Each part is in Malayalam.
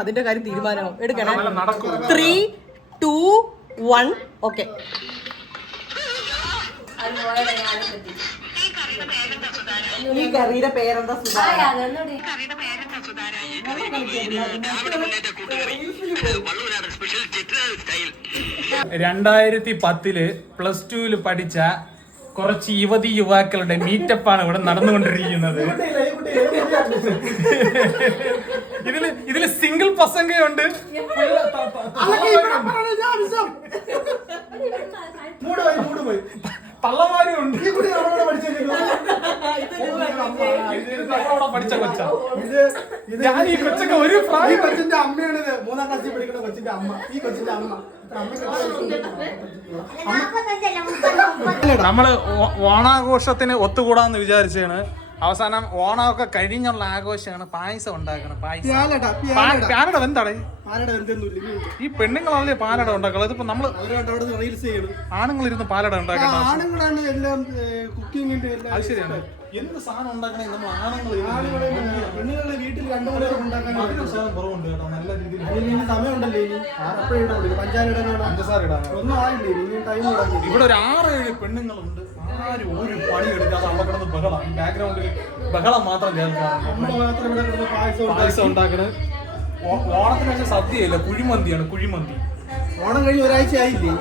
അതിന്റെ കാര്യം തീരുമാനമാവും. എടുക്കണേ. 3, 2, 1 ഓക്കെ. ഈ കറിയുടെ പേരെന്താ? സുധാര. 2010 +2 പഠിച്ച കുറച്ച് യുവാക്കളുടെ മീറ്റപ്പാണ് ഇവിടെ നടന്നുകൊണ്ടിരിക്കുന്നത്. ഇതില് സിംഗിൾ പസംഗയുണ്ട്, തള്ളമാരുണ്ട്. പഠിച്ച കൊച്ച ഞാൻ ഈ കൊച്ചൊക്കെ ഒരു പ്രായം. കൊച്ചിന്റെ അമ്മയാണിത്, 3ാം ക്ലാസ്സിൽ പഠിക്കുന്ന കൊച്ചിന്റെ അമ്മ. ഈ കൊച്ചിന്റെ അമ്മ നമ്മള് ഓണാഘോഷത്തിന് ഒത്തുകൂടാന്ന് വിചാരിച്ചാണ്. അവസാനം ഓണമൊക്കെ കഴിഞ്ഞുള്ള ആഘോഷമാണ് പായസം ഉണ്ടാക്കണം. പാലട എന്താണ് ഈ പെണ്ണുങ്ങളല്ലേ പാലട ഉണ്ടാക്കണം? ഇതിപ്പോ നമ്മള് ആണുങ്ങളിരുന്ന് പാലട ഉണ്ടാക്കണം. ആണുങ്ങളാണ് എല്ലാം കുക്കിങ്ങിന്റെ. അത് ശരിയാണ്. എന്ത് സാധനം ഉണ്ടാക്കണേ നമ്മൾ പെണ്ണുങ്ങളുടെ വീട്ടിൽ 2 മണിക്കൂർ ഉണ്ടാക്കാൻ കുറവുണ്ട് കേട്ടോ. നല്ല രീതിയിൽ സമയമുണ്ടല്ലേ ഇനി? പഞ്ചസാര ഇടാൻ ഒന്നും ആയില്ലേ ഇനി? ടൈം ഇവിടെ ഒരു 6-7 പെണ്ണുങ്ങളുണ്ട്. ആരും ഒരു പണി എടുക്കാതെ അവിടെ കിടന്ന് ബഹളം. ബാക്ക്ഗ്രൗണ്ടിൽ ബഹളം മാത്രം കേൾക്കാം. പായസം ഉണ്ടാക്കണത് ഓണത്തിന് പക്ഷേ സദ്യയല്ല, കുഴിമന്തിയാണ്. കുഴിമന്തി ഓണം കഴിഞ്ഞ് ഒരാഴ്ച ആയില്ലേ?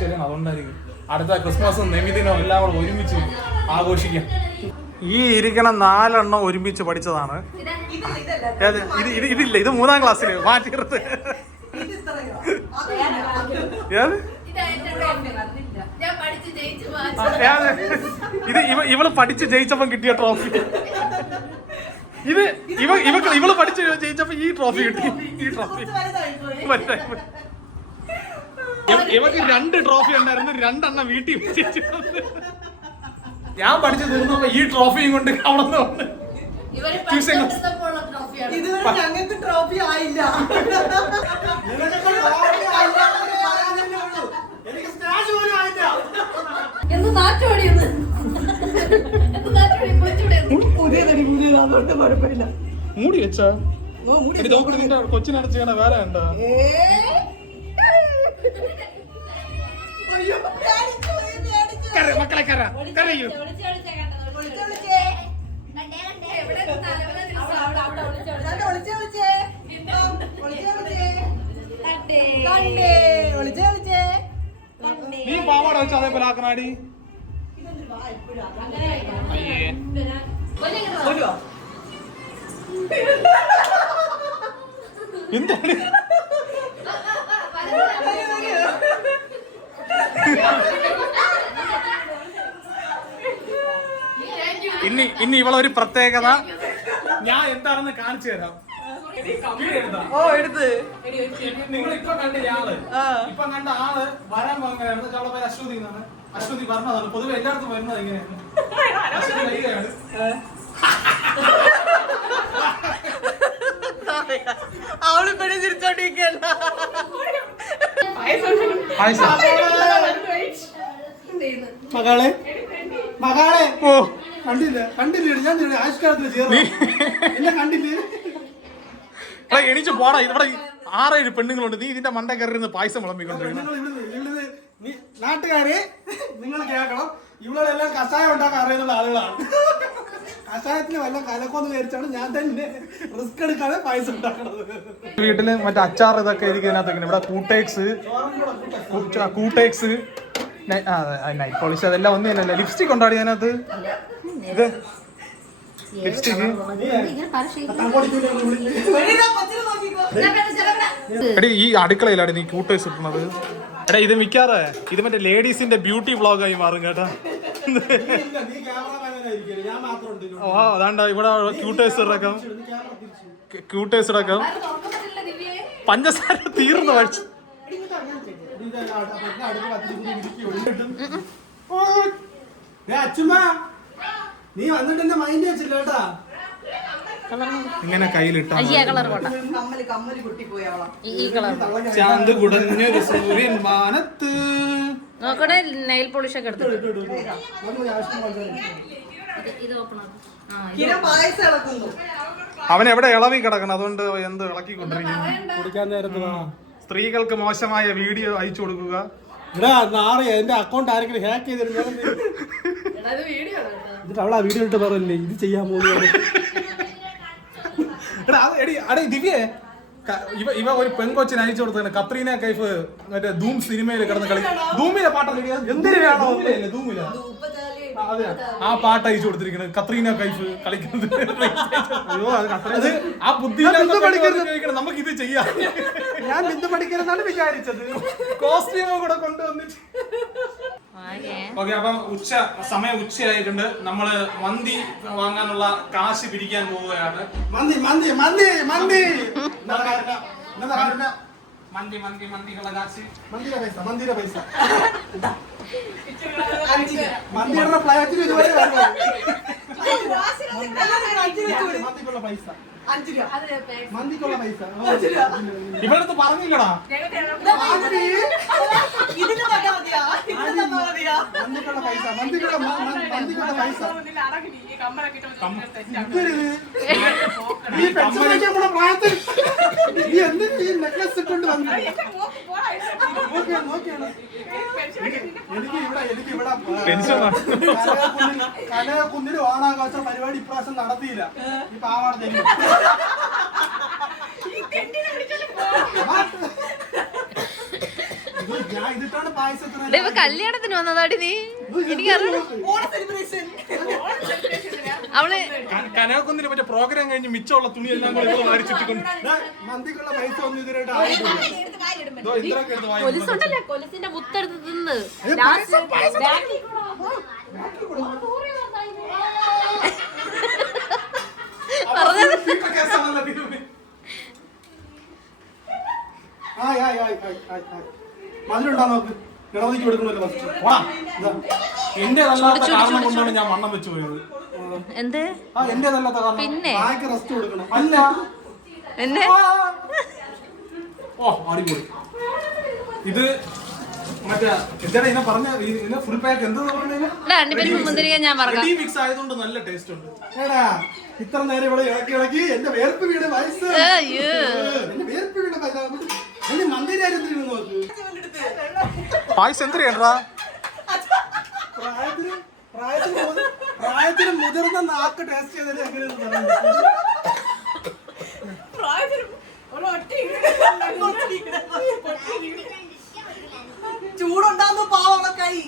ശരിയാണ്, അതുകൊണ്ടായിരിക്കും. അടുത്ത ക്രിസ്മസും നബിദിനവും എല്ലാം കൂടെ ഒരുമിച്ച് ആഘോഷിക്കാം. ഈ ഇരിക്കണ 4 എണ്ണം ഒരുമിച്ച് പഠിച്ചതാണ്. ഇതില്ല, ഇത് 3ാം ക്ലാസ്സില് മാറ്റിയത്. ഇത് ഇവള് പഠിച്ച് ജയിച്ചപ്പം കിട്ടിയ ട്രോഫി. ഇത് ഇവള് പഠിച്ച് ജയിച്ചപ്പോ ഈ ട്രോഫി കിട്ടി. ഈ ട്രോഫി ഇവക്ക് 2 ട്രോഫി ഉണ്ടായിരുന്നു, 2 എണ്ണം വീട്ടിൽ വെച്ചിട്ട്. ഞാൻ പഠിച്ചു തീർന്നപ്പോ ഈ ട്രോഫിയും കൊണ്ട് അവിടെ വന്ന് ഞങ്ങൾക്ക് ട്രോഫി ആയില്ല. പുതിയതുകൊണ്ട് കുഴപ്പമില്ല. മൂടി വെച്ചാ നിന്റെ കൊച്ചിനടച്ച് ചെയ്യണ വേറെ ഉണ്ടോ? മക്കളെ കരയൂ. നീ പാവാട വെച്ച് അതേപോലെ ആക്കണാടി. എന്താണ് ഇനി ഇവളൊരു പ്രത്യേകത ഞാൻ എന്താണെന്ന് കാണിച്ചു തരാം. നിങ്ങൾ ഇപ്പൊ കണ്ടില്ല ആള്, ഇപ്പൊ കണ്ട ആള് വരാൻ പോകുന്നതാണ്. അവളെ പേര് അശ്വതി എന്നാണ്. അശ്വതി പറഞ്ഞതാണ്. പൊതുവെ എല്ലായിടത്തും വരുന്നത് ഇങ്ങനെയാണ്. അശ്വതി വരികയാണ്. അവളിപ്പഴേ ചിരിച്ചോണ്ടിരിക്കല്ല. മകളെ മകളെ ഓ കണ്ടില്ല ഞാൻ ആവിഷ്കാരത്തിന് ചേർന്നു. എന്നെ കണ്ടില്ലേ? എണീച്ച് പോടാ. ഇവിടെ 6-7 പെണ്ണുങ്ങളുണ്ട്. നീ ഇതിന്റെ മണ്ട കയറിയിരുന്ന് പായസം വിളമ്പിക്കൊണ്ടിരിക്കുന്നു. നാട്ടുകാരെ നിങ്ങൾ കേൾക്കണം, ഇവളെല്ലാം കഷായം ഉണ്ടാക്കാൻ അറിയുന്ന ആളുകളാണ്. കഷായത്തിന് വല്ല കലക്കൊന്ന് വിചാരിച്ചാണ് ഞാൻ തന്നെ റിസ്ക് എടുക്കാതെ പായസം ഉണ്ടാക്കണത്. വീട്ടില് മറ്റേ അച്ചാർ ഇതൊക്കെ ഇരിക്കും ഇതിനകത്ത്. ഇവിടെ കൂട്ടേക്സ് നൈറ്റ് പോളിഷ് അതെല്ലാം ഒന്നും തന്നെയല്ല. ലിപ്സ്റ്റിക് ഉണ്ടാടി അതിനകത്ത്. ഇത് ലിപ്സ്റ്റിക് എടി ഈ അടുക്കളയിലാണ് നീ കൂട്ടേഴ്സ് ഇട്ടുന്നത്. എടാ ഇത് മിക്കാറ് ഇത് മറ്റേ ലേഡീസിന്റെ ബ്യൂട്ടി വ്ളോഗായി മാറും കേട്ടാ. ഓ അതാണ്ട ഇവിടെ ക്യൂട്ടേഴ്സ് ഇടക്കം പഞ്ചസാര തീർന്നു കഴിച്ചു. നീ വന്നിട്ട് എന്റെ മൈൻഡ് വെച്ചില്ല കേട്ടാ. ഇങ്ങനെ കയ്യിലിട്ടാ ചാന്ത് കുടഞ്ഞൊരു സൂര്യൻ മാനത്ത്. നോക്കട്ടെ നെയിൽ പോളിഷ് ഒക്കെ എടുത്തു. കിരൺ പായസം ഇളക്കുന്നു. അവൻ എവിടെ ഇളവി കിടക്കണം, അതുകൊണ്ട് എന്ത് ഇളക്കിക്കൊണ്ടിരിക്കുന്നു. കുടിക്കാൻ നേരത്ത് സ്ത്രീകൾക്ക് മോശമായ വീഡിയോ അയച്ചു കൊടുക്കുക. ഇവിടെ നാളെ എന്റെ അക്കൗണ്ട് ആരെങ്കിലും ഹാക്ക് ചെയ്തിരുന്നു എന്നിട്ട് അവളാ വീഡിയോ ഇട്ട് പറയല്ലേ ഇത് ചെയ്യാൻ പോകുന്നത്. ദിവ്യേ ഇവ ഒരു പെൺകൊച്ചിന് അയച്ചു കൊടുത്തത് കത്രീന കൈഫ് മറ്റേ ധൂം സിനിമയിൽ കിടന്ന് കളി. ധൂമിലെ പാട്ടല്ലേ എന്തിനാണോ ധൂമില ആ പാട്ട് അയച്ചു കൊടുത്തിരിക്കുന്നത് കത്രീന കൈഫ് കളിക്കുന്നത്. അയ്യോ അത് ആ ബുദ്ധി നമുക്ക് ഇത് ചെയ്യാം. ഞാൻ ബിന്ദു പഠിക്കരുതെന്നാണ് വിചാരിച്ചത്. കോസ്റ്റ്യൂമും കൂടെ കൊണ്ടുവന്നിട്ട്. ഓക്കെ, അപ്പം സമയം ഉച്ചയായിട്ടുണ്ട്. നമ്മള് മന്തി വാങ്ങാനുള്ള കാശ് പിരിക്കാൻ പോവുകയാണ്. മന്തി മന്തി മന്തി മന്തി മന്തി മന്തി മന്തിക്കുള്ള കാശ്. മന്തിയുടെ പൈസ മന്തിയുടെ പൈസ മന്തിയുടെ ഫ്ലാറ്റിൽ ഇതുവരെ മന്തിക്കുള്ള പൈസ 5 രൂപ മന്തിക്കുള്ള പൈസ ഇവരടുത്ത് പറഞ്ഞില്ലടാ. ഇതിന് തന്നാ മതിയാ, ഇതിന് തന്നാ മതിയാ. മന്തിക്കുള്ള പൈസ മന്തിക്കുള്ള പൈസ ഈ പെൻഷൻ നമ്മുടെ പ്രായത്തിൽ ഈ എന്ത് ഈ നെക്ലസ് ഇട്ടുകൊണ്ട് വന്നു. നോക്കിയാണ് എനിക്ക് ഇവിടെ കനകുന്നിൽ ഓണാഘോഷ പരിപാടി ഇപ്രാവശ്യം നടത്തിയില്ല. ഈ പാവാട ജന്മം ഞാൻ ഇതിട്ടാണ് പായസത്തിന് കല്യാണത്തിന് വന്നതാടി നീ. അവള് കനകുന്നിൽ മറ്റേ പ്രോഗ്രാം കഴിഞ്ഞ് മിച്ചമുള്ള തുണിയെല്ലാം കൂടെ വാരിച്ചിട്ടുണ്ട്. മന്തിക്കുള്ള പൈസ ഒന്നും ഇതിനായിട്ട് ആയിട്ടില്ല. കൊലുസുണ്ടല്ലേ, കൊലുസിന്റെ മുത്തെടുത്ത് തിന്ന് മധുരണ്ടാ നോക്ക്. ഗണപതിക്ക് കൊടുക്കണല്ലോ ഫസ്റ്റ്. എന്റേതല്ലാത്ത കാരണം കൊണ്ടാണ് ഞാൻ വണ്ണം വെച്ച് പോയത്. എന്ത് എന്റേതല്ലാത്ത കാരണം. പിന്നെ ബാക്കി റെസ്റ്റ് കൊടുക്കണം. അല്ല എന്നെ ഓ അടിപൊളി. ഇത് മറ്റേ എന്താണ് ഇതിനെ പറഞ്ഞ ഫുൾ പാക്ക് എന്താ മുന്തിരിക്ക ഞാൻ പറഞ്ഞു മിക്സ് ആയതുകൊണ്ട് നല്ല ടേസ്റ്റ് ഉണ്ട്. എടാ ഇത്ര നേരം ഇവിടെ ഇളക്കി എന്റെ വേർപ്പ് വീട് വയസ്സ് എന്റെ വേർപ്പ് വീട് എന്റെ മന്ദിരായിരുന്നു നോക്ക്. പായസം എന്തിനാ പ്രായത്തിന് മുതിർന്ന നാക്ക് ടേസ്റ്റ് ചെയ്തത് എങ്ങനെയാണെന്ന് ചൂടുണ്ടാകുന്ന പാവണക്കായി.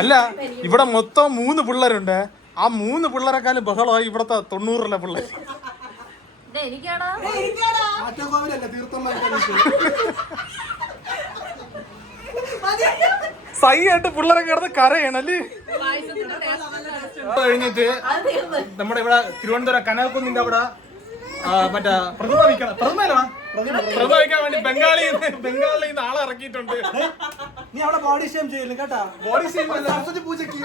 അല്ല ഇവിടെ മൊത്തം 3 പിള്ളേരുണ്ട്. ആ 3 പിള്ളേരെക്കാളും ബഹളമായി ഇവിടത്തെ 90 പിള്ളേർ. ആറ്റോകോവിലല്ലേ തീർത്ഥന്മാർക്ക് സൈയായിട്ട് പിള്ളേരെ കിടന്ന് കരയണല്ലേ. കഴിഞ്ഞിട്ട് നമ്മുടെ ഇവിടെ തിരുവനന്തപുരം കനകക്കുന്നിന്റെ അവിടെ മറ്റേ പ്രതിമ വയ്ക്കാൻ വേണ്ടി ബംഗാളിയിൽ നിന്ന് ആളെ ഇറക്കിയിട്ടുണ്ട്. നീ അവിടെ ബോഡി ഷേം ചെയ്യില്ല കേട്ടാ. ബോഡി ഷേം സരസ്വതി പൂജയ്ക്ക്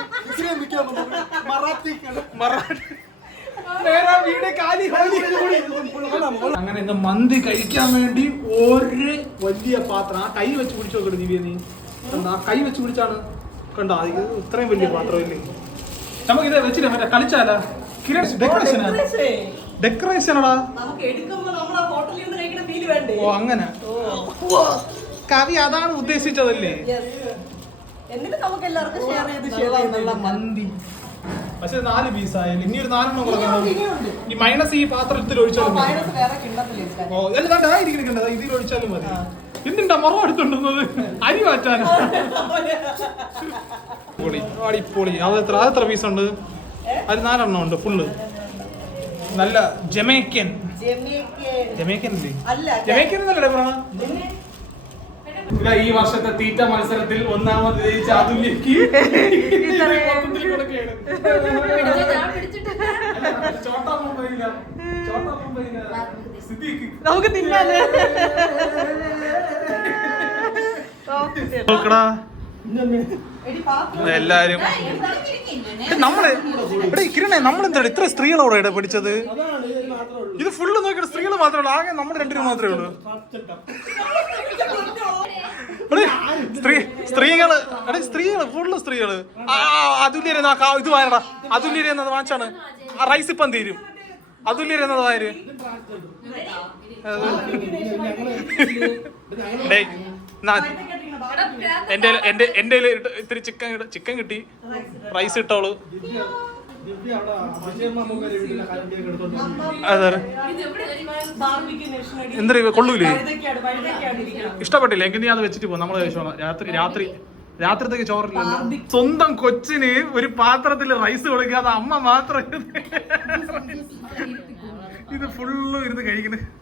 അങ്ങനെ ഇന്ന് മന്തി കഴിക്കാൻ വേണ്ടി ഒരു വലിയ പാത്രം. ആ കൈ വെച്ച് പിടിച്ചു നോക്കട്ടെ ദിവ്യ, നീ എന്താ കൈ വെച്ച് പിടിച്ചാണ് കണ്ടോ ഇത്രയും വലിയ പാത്രമില്ലേ. നമുക്ക് ഇത് വെച്ചില്ല മറ്റേ കളിച്ചാലാ ഡെക്കറേഷനടാ. ഓ അങ്ങനെ കവി അതാണ് ഉദ്ദേശിച്ചതല്ലേ. മന്തി പക്ഷെ 4 പീസായാലും ഇനി ഒരു 4 കൊടുക്കണം. ഈ മൈനസ് ഈ പാത്രത്തിൽ ഒഴിച്ചാലും മതി. ഓ എല്ലാം ഇരിക്കണ്ടത് ഇതിൽ ഒഴിച്ചാലും മതി. എന്തിണ്ടാ മറവ് എടുത്തുണ്ടെന്നത് അരി മാറ്റാൻ. പൊളി. അതെത്ര പീസ് ഉണ്ട്? അത് 4 ഉണ്ട് ഫുള്ള്. നല്ല ജമൈക്കൻ ഈ വർഷത്തെ തീറ്റ മത്സരത്തിൽ ഒന്നാമത് ജയിച്ച അതുല്യക്ക് നമുക്ക് തിന്നാലേ. എല്ലാരും നമ്മളെ ഇവിടെ കിരണേ നമ്മളെന്താ ഇത്ര സ്ത്രീകളോടെ പഠിച്ചത്? ഇത് ഫുള്ള് നോക്കിയിട്ട് സ്ത്രീകൾ മാത്രമേ ഉള്ളൂ. ആകെ നമ്മുടെ രണ്ടുപേരും മാത്രമേ ഉള്ളൂ. സ്ത്രീകള് ഫുള്ള് സ്ത്രീകള്. അതുല്യരെ ഇത് വായനടാ. അതുല്യരെ എന്നത് വാങ്ങിച്ചാണ്. റൈസ് ഇപ്പം തീരും. അതുല്യരെ എന്നത് വായര്. എന്റെ ഇത്തിരി ചിക്കൻ കിട്ടി. റൈസ് ഇട്ടോളൂ. അതെ എന്തൊരു കൊള്ളൂലേ? ഇഷ്ടപ്പെട്ടില്ല എങ്കിൽ നീ അത് വെച്ചിട്ട് പോകും. നമ്മള് കഴിച്ചോളാം. രാത്രിത്തേക്ക് ചോറില്ലല്ലോ. സ്വന്തം കൊച്ചിന് ഒരു പാത്രത്തിൽ റൈസ് കൊടുക്കാതെ അമ്മ മാത്രം ഇത് ഫുള്ള് ഇരുന്ന് കഴിക്കുന്നത്.